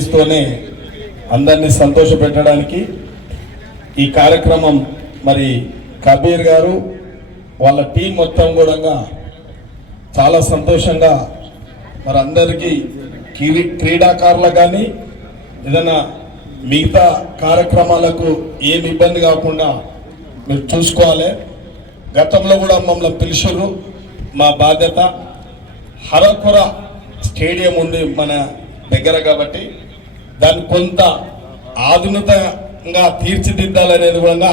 గేమ్స్తోనే అందరినీ సంతోషపెట్టడానికి ఈ కార్యక్రమం మరి కబీర్ గారు వాళ్ళ టీం మొత్తం కూడా చాలా సంతోషంగా మరి అందరికీ క్రీడాకారులకు కానీ ఏదైనా మిగతా కార్యక్రమాలకు ఏమి ఇబ్బంది కాకుండా మీరు చూసుకోవాలి. గతంలో కూడా మమ్మల్ని పిలిచారు, మా బాధ్యత. హరకుర స్టేడియం ఉంది మన దగ్గర కాబట్టి దాన్ని కొంత ఆధునికంగా తీర్చిదిద్దాలనేది కూడా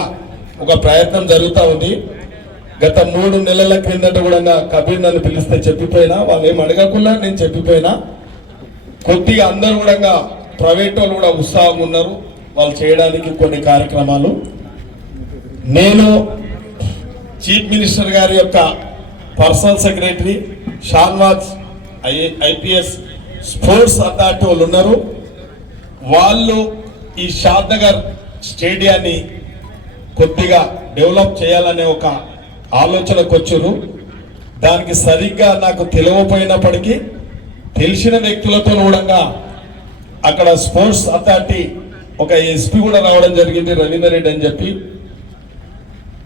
ఒక ప్రయత్నం జరుగుతూ ఉంది. గత 3 నెలల క్రిందట కూడా కబీర్ నన్ను పిలిస్తే చెప్పిపోయినా, వాళ్ళు ఏం అడగకుండా నేను చెప్పిపోయినా. కొద్దిగా అందరూ కూడా ప్రైవేట్ వాళ్ళు కూడా ఉత్సాహంగా ఉన్నారు వాళ్ళు చేయడానికి కొన్ని కార్యక్రమాలు. నేను చీఫ్ మినిస్టర్ గారి యొక్క personal secretary Shahnawaz IPS sports authority వాళ్ళు ఉన్నారు. వాళ్ళు ఈ షాద్ నగర్ స్టేడియాన్ని కొద్దిగా డెవలప్ చేయాలనే ఒక ఆలోచనకు వచ్చారు. దానికి సరిగ్గా నాకు తెలియకపోయినప్పటికీ తెలిసిన వ్యక్తులతో కూడా అక్కడ స్పోర్ట్స్ అథారిటీ ఒక ఎస్పీ కూడా రావడం జరిగింది, రవీందర్ రెడ్డి అని చెప్పి.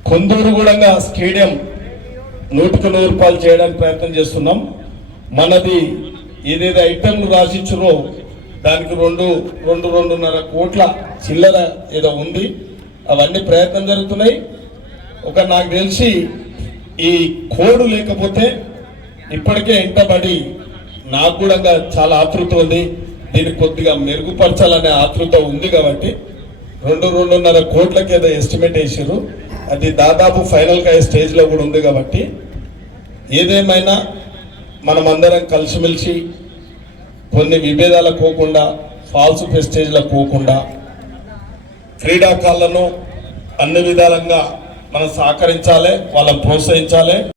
కొందరు కూడా స్టేడియం 100% చేయడానికి ప్రయత్నం చేస్తున్నాం. మనది ఏదైతే ఐటెంలు రాసిచ్చారో దానికి 2.5 కోట్ల చిల్లర ఏదో ఉంది. అవన్నీ ప్రయత్నం జరుగుతున్నాయి. నాకు తెలిసి ఈ కోడ్ లేకపోతే ఇప్పటికే ఎంటబడి నాకు కూడా చాలా ఆతృత ఉంది, దీన్ని కొద్దిగా మెరుగుపరచాలనే ఆతృత ఉంది. కాబట్టి 2.5 కోట్లకి ఏదో ఎస్టిమేట్ వేసారు. అది దాదాపు ఫైనల్గా స్టేజ్లో కూడా ఉంది. కాబట్టి ఏదేమైనా మనం అందరం కలిసిమెలిసి కొన్ని విభేదాలకు పోకుండా, ఫాల్స్ ప్రెస్టేజ్లకు పోకుండా క్రీడాకారులను అన్ని విధాలంగా మనం సహకరించాలి, వాళ్ళని ప్రోత్సహించాలి.